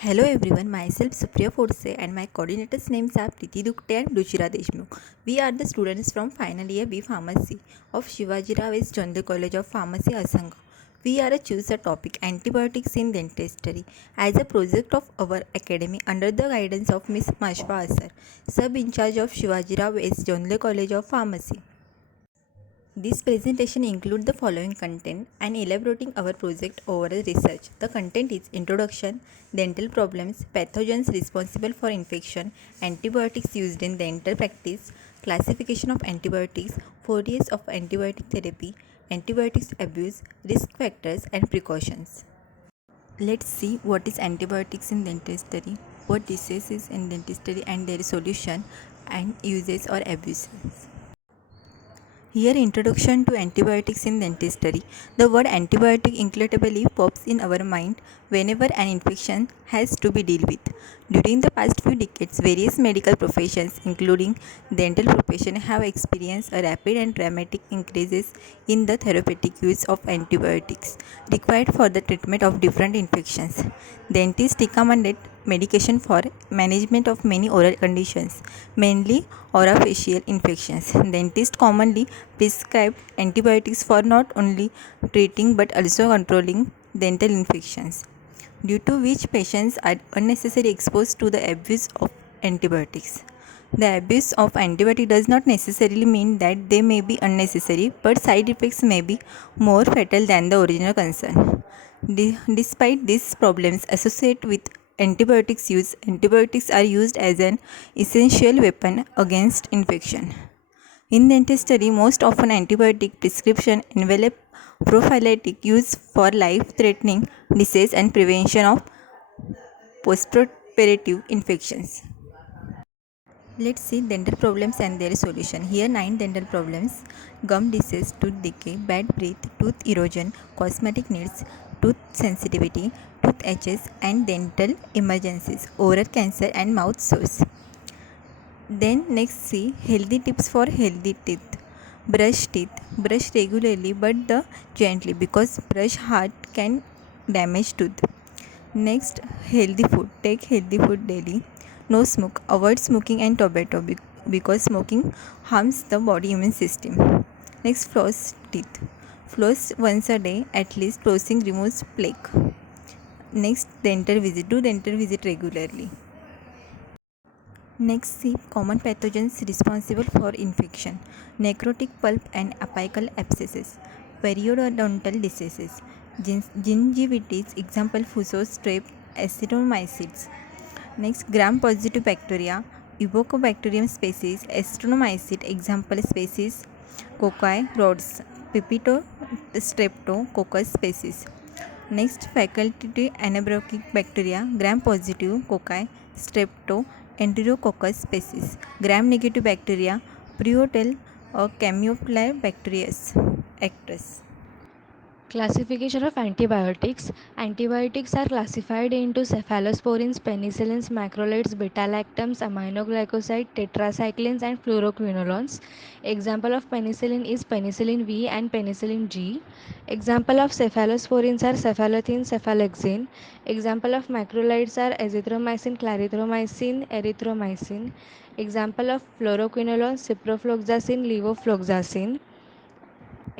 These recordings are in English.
Hello everyone, myself Supriya Forse and my coordinators' names are Preeti Dukte and Ruchira Deshmukh. We are the students from final year B Pharmacy of Shivaji Rao S. Jondal College of Pharmacy, Asanga. We are choose a topic antibiotics in dentistry as a project of our academy under the guidance of Miss Mashwa Asar, sub in charge of Shivaji Rao S. Jondal College of Pharmacy. This presentation includes the following content and elaborating our project overall research. The content is introduction, dental problems, pathogens responsible for infection, antibiotics used in dental practice, classification of antibiotics, 4 years of antibiotic therapy, antibiotics abuse, risk factors and precautions. Let's see what is antibiotics in dentistry, what diseases in dentistry and their solution and uses or abuses. Here, introduction to antibiotics in dentistry. The word antibiotic incredibly pops in our mind whenever an infection has to be dealt with. During the past few decades, various medical professions, including dental profession, have experienced a rapid and dramatic increases in the therapeutic use of antibiotics required for the treatment of different infections. Dentists recommended medication for management of many oral conditions, mainly orofacial infections. Dentists commonly prescribe antibiotics for not only treating but also controlling dental infections, due to which patients are unnecessarily exposed to the abuse of antibiotics. The abuse of antibiotic does not necessarily mean that they may be unnecessary, but side effects may be more fatal than the original concern. Despite these problems associated with antibiotics use, antibiotics are used as an essential weapon against infection. In dentistry, most often antibiotic prescription envelop prophylactic use for life-threatening disease and prevention of postoperative infections. Let's see dental problems and their solution. Here 9 dental problems: gum disease, tooth decay, bad breath, tooth erosion, cosmetic needs, tooth sensitivity, tooth edges and dental emergencies, oral cancer and mouth sores. Then next see healthy tips for healthy teeth. Brush teeth. Brush regularly but the gently because brush hard can damage tooth. Next, healthy food. Take healthy food daily. No smoke. Avoid smoking and tobacco because smoking harms the body immune system. Next, floss teeth. Floss once a day at least. Flossing removes plaque. Next, dental visit. Do dental visit regularly. Next, see common pathogens responsible for infection: necrotic pulp and apical abscesses, periodontal diseases, gingivitis, example Fuso strep, Actinomycetes. Next, gram-positive bacteria, Ubocobacterium species, Astronomycete, example species Cocci rods, Pipito streptococcus species. Next, facultative anaerobic bacteria, gram-positive Cocci, strepto, enterococcus species. Gram-negative bacteria, Priotel or Campylobacterius actus. Classification of antibiotics. Antibiotics are classified into cephalosporins, penicillins, macrolides, beta-lactams, aminoglycosides, tetracyclines, and fluoroquinolones. Example of penicillin is penicillin V and penicillin G. Example of cephalosporins are cephalothene, cephaloxane. Example of macrolides are azithromycin, clarithromycin, erythromycin. Example of fluoroquinolones: ciprofloxacin, levofloxacin.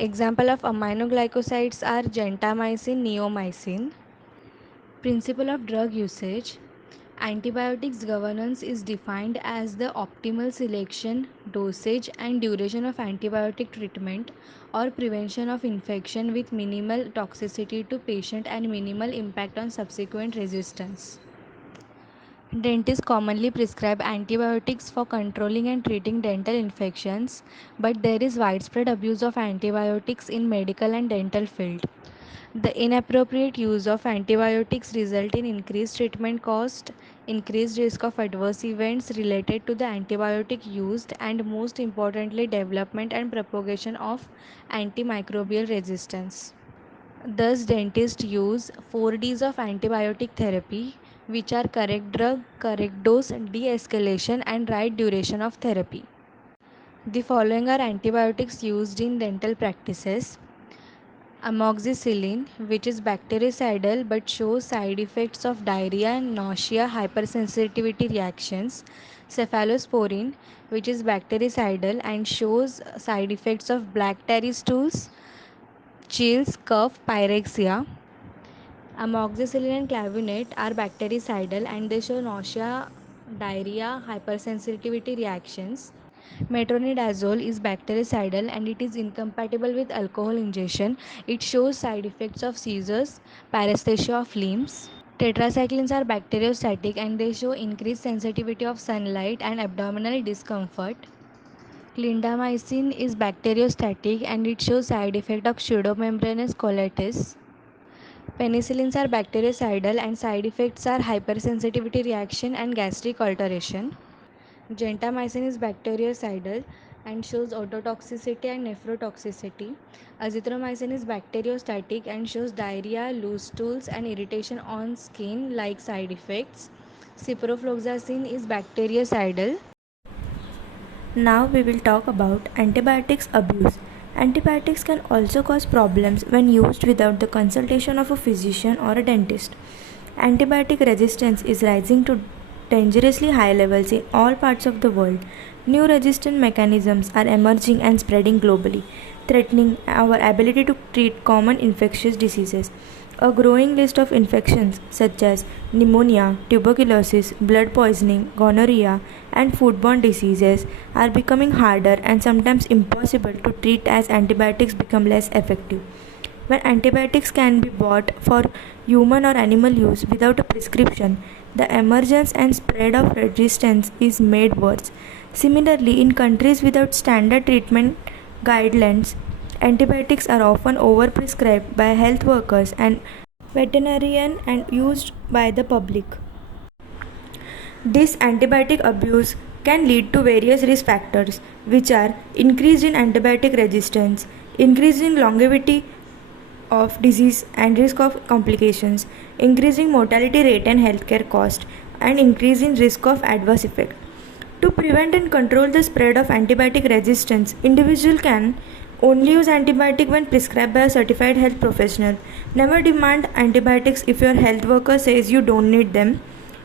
Example of aminoglycosides are gentamicin, neomycin. Principle of drug usage. Antibiotics governance is defined as the optimal selection, dosage, and duration of antibiotic treatment or prevention of infection with minimal toxicity to patient and minimal impact on subsequent resistance. Dentists commonly prescribe antibiotics for controlling and treating dental infections, but there is widespread abuse of antibiotics in medical and dental field. The inappropriate use of antibiotics result in increased treatment cost, increased risk of adverse events related to the antibiotic used, and most importantly, development and propagation of antimicrobial resistance. Thus, dentists use 4Ds of antibiotic therapy, which are correct drug, correct dose, de-escalation, and right duration of therapy. The following are antibiotics used in dental practices: Amoxicillin, which is bactericidal but shows side effects of diarrhea, nausea, hypersensitivity reactions. Cephalosporin, which is bactericidal and shows side effects of black tarry stools, chills, cough, pyrexia. Amoxicillin and clavunet are bactericidal and they show nausea, diarrhea, hypersensitivity reactions. Metronidazole is bactericidal and it is incompatible with alcohol ingestion. It shows side effects of seizures, paresthesia of limbs. Tetracyclines are bacteriostatic and they show increased sensitivity of sunlight and abdominal discomfort. Clindamycin is bacteriostatic and it shows side effect of pseudomembranous colitis. Penicillins are bactericidal and side effects are hypersensitivity reaction and gastric alteration. Gentamicin is bactericidal and shows ototoxicity and nephrotoxicity. Azithromycin is bacteriostatic and shows diarrhea, loose stools, and irritation on skin like side effects. Ciprofloxacin is bactericidal. Now we will talk about antibiotics abuse. Antibiotics can also cause problems when used without the consultation of a physician or a dentist. Antibiotic resistance is rising to dangerously high levels in all parts of the world. New resistant mechanisms are emerging and spreading globally, threatening our ability to treat common infectious diseases. A growing list of infections such as pneumonia, tuberculosis, blood poisoning, gonorrhea, and foodborne diseases are becoming harder and sometimes impossible to treat as antibiotics become less effective. When antibiotics can be bought for human or animal use without a prescription, the emergence and spread of resistance is made worse. Similarly, in countries without standard treatment guidelines, antibiotics are often overprescribed by health workers and veterinarians and used by the public. This antibiotic abuse can lead to various risk factors, which are increase in antibiotic resistance, increase in longevity of disease and risk of complications, increasing mortality rate and healthcare cost, and increasing risk of adverse effect. To prevent and control the spread of antibiotic resistance, individual can only use antibiotic when prescribed by a certified health professional. Never demand antibiotics if your health worker says you don't need them.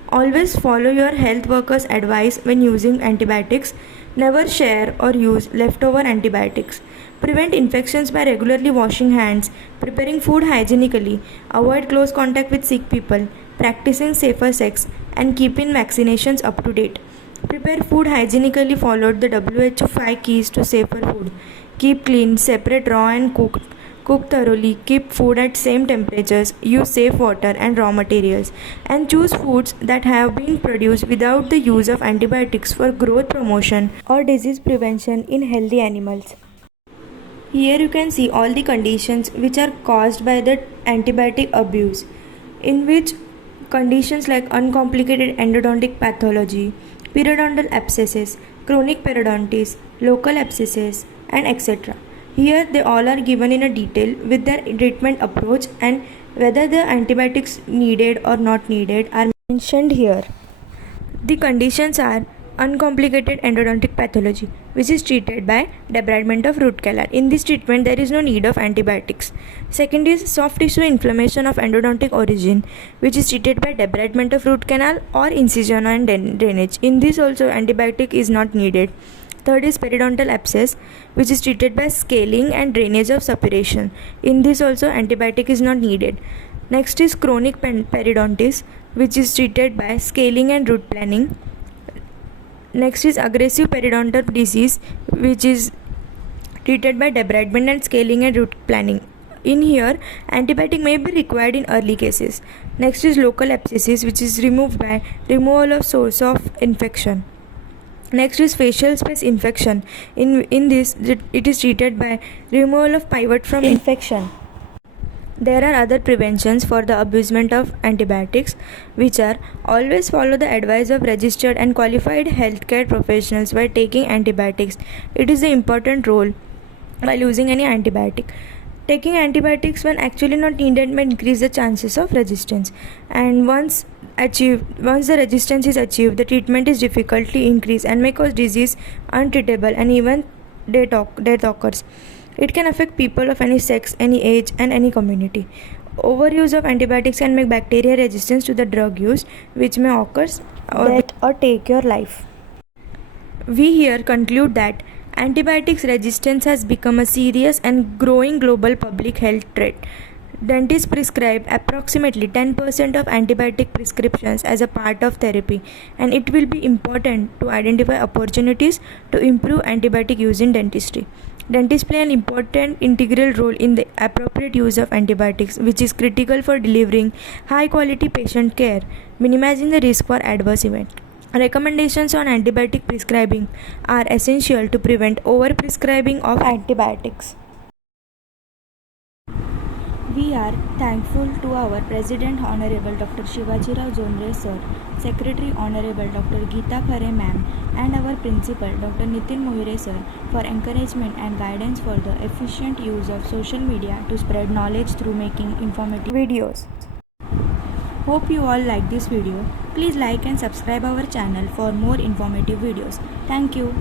Always follow your health worker's advice when using antibiotics. Never share or use leftover antibiotics. Prevent infections by regularly washing hands, preparing food hygienically, avoid close contact with sick people, practicing safer sex, and keeping vaccinations up to date. Prepare food hygienically, followed the WHO 5 keys to safer food. Keep clean, separate raw and cooked. Cook thoroughly, keep food at same temperatures, use safe water and raw materials, and choose foods that have been produced without the use of antibiotics for growth promotion or disease prevention in healthy animals. Here you can see all the conditions which are caused by the antibiotic abuse, in which conditions like uncomplicated endodontic pathology, periodontal abscesses, chronic periodontitis, local abscesses, and etc. Here they all are given in a detail with their treatment approach and whether the antibiotics needed or not needed are mentioned here. The conditions are uncomplicated endodontic pathology, which is treated by debridement of root canal. In this treatment, there is no need of antibiotics. Second is soft tissue inflammation of endodontic origin, which is treated by debridement of root canal or incision and drainage. In this also, antibiotic is not needed. Third is periodontal abscess, which is treated by scaling and drainage of suppuration. In this also, antibiotic is not needed. Next is chronic periodontitis, which is treated by scaling and root planing. Next is aggressive periodontal disease, which is treated by debridement and scaling and root planing. In here, antibiotic may be required in early cases. Next is local abscesses, which is removed by removal of source of infection. Next is facial space infection. In this, it is treated by removal of pivot from infection. There are other preventions for the abusement of antibiotics, which are always follow the advice of registered and qualified healthcare professionals while taking antibiotics. It is an important role while using any antibiotic. Taking antibiotics when actually not needed may increase the chances of resistance, and once the resistance is achieved, the treatment is difficultly increased and may cause disease untreatable and even death occurs. It can affect people of any sex, any age, and any community. Overuse of antibiotics can make bacteria resistant to the drug used, which may occur or take your life. We here conclude that antibiotics resistance has become a serious and growing global public health threat. Dentists prescribe approximately 10% of antibiotic prescriptions as a part of therapy, and it will be important to identify opportunities to improve antibiotic use in dentistry. Dentists play an important integral role in the appropriate use of antibiotics, which is critical for delivering high quality patient care, minimizing the risk for adverse events. Recommendations on antibiotic prescribing are essential to prevent overprescribing of antibiotics. We are thankful to our President Honorable Dr. Shivaji Rao Jonre Sir, Secretary Honorable Dr. Geeta Khare Ma'am, and our Principal Dr. Nitin Moire Sir for encouragement and guidance for the efficient use of social media to spread knowledge through making informative videos. Hope you all like this video. Please like and subscribe our channel for more informative videos. Thank you.